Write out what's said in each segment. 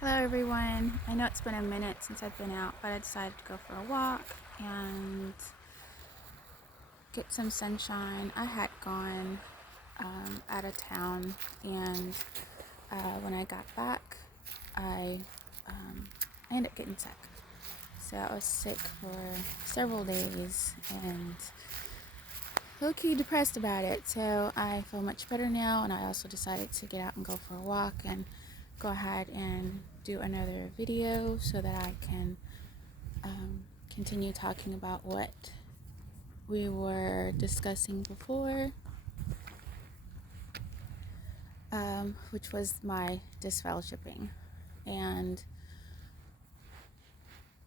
Hello everyone. I know it's been a minute since I've been out, but I decided to go for a walk and get some sunshine. I had gone out of town, and when I got back, I, I ended up getting sick. So I was sick for several days and low-key depressed about it. So I feel much better now, and I also decided to get out and go for a walk and go ahead and do another video so that I can continue talking about what we were discussing before, which was my disfellowshipping. And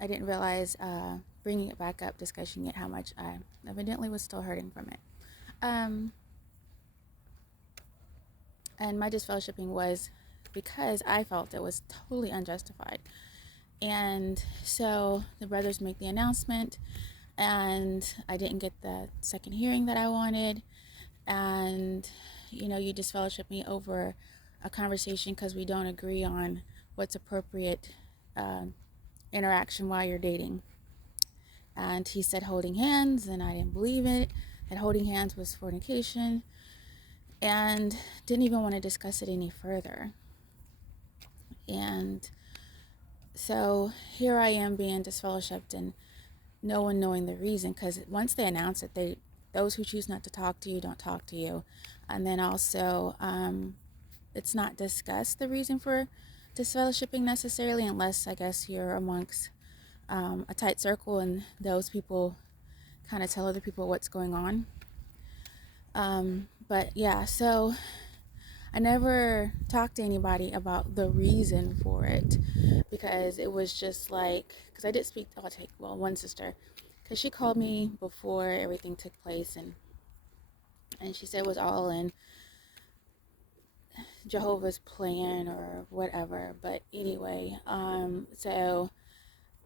I didn't realize bringing it back up, discussing it, how much I evidently was still hurting from it. And my disfellowshipping was because I felt it was totally unjustified. And so the brothers make the announcement, and I didn't get the second hearing that I wanted. And, you disfellowship me over a conversation because we don't agree on what's appropriate interaction while you're dating. And he said holding hands, and I didn't believe it, that holding hands was fornication, and didn't even want to discuss it any further. And so here I am being disfellowshipped and no one knowing the reason, because once they announce it, those who choose not to talk to you don't talk to you. And then also it's not discussed, the reason for disfellowshipping necessarily, unless I guess you're amongst a tight circle and those people kind of tell other people what's going on. But yeah, so I never talked to anybody about the reason for it, because it was just like, because I did speak, one sister, because she called me before everything took place, and she said it was all in Jehovah's plan or whatever. But anyway, so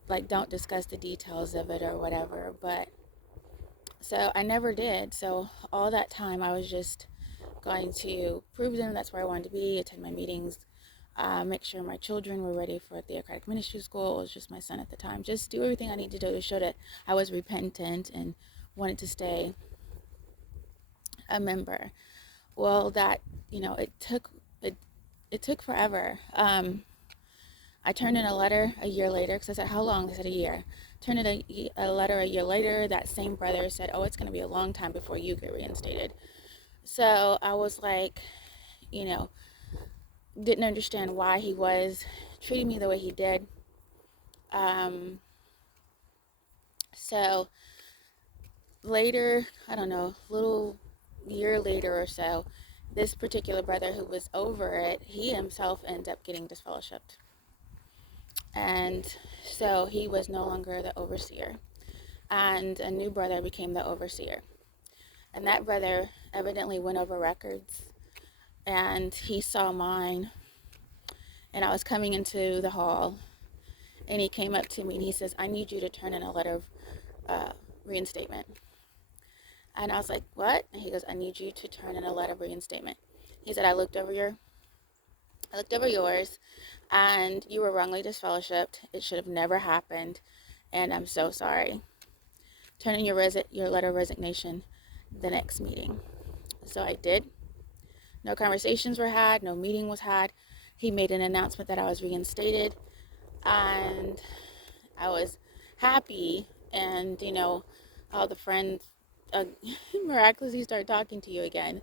like, don't discuss the details of it or whatever. But so I never did. So all that time I was just going to prove to them that's where I wanted to be, attend my meetings, make sure my children were ready for theocratic ministry school. It was just my son at the time. Just do everything I need to do to show that I was repentant and wanted to stay a member. Well, that, it took forever. I turned in a letter a year later, because I said, how long? They said a year. Turned in a letter a year later. That same brother said, oh, it's going to be a long time before you get reinstated. So I was like, didn't understand why he was treating me the way he did. So later, I don't know, a little year later or so, this particular brother who was over it, he himself ended up getting disfellowshipped. And so he was no longer the overseer. And a new brother became the overseer. And that brother evidently went over records, and he saw mine. And I was coming into the hall, and he came up to me and he says, I need you to turn in a letter of reinstatement. And I was like, what? And he goes, I need you to turn in a letter of reinstatement. He said, I looked over yours, and you were wrongly disfellowshipped. It should have never happened, and I'm so sorry. Turn in your letter of resignation the next meeting. So I did. No conversations were had, no meeting was had. He made an announcement that I was reinstated, and I was happy. And all the friends miraculously start talking to you again.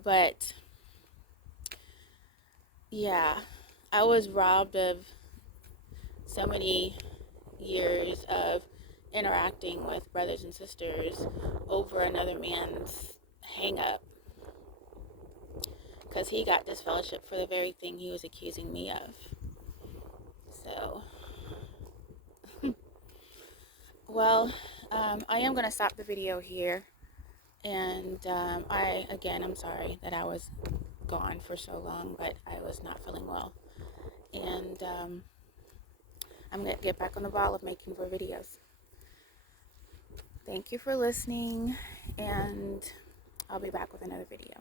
But yeah, I was robbed of so many years of interacting with brothers and sisters over another man's hang up, because he got disfellowship for the very thing he was accusing me of. So well, I am going to stop the video here. And I'm sorry that I was gone for so long, but I was not feeling well. And I'm going to get back on the ball of making more videos. Thank you for listening, and I'll be back with another video.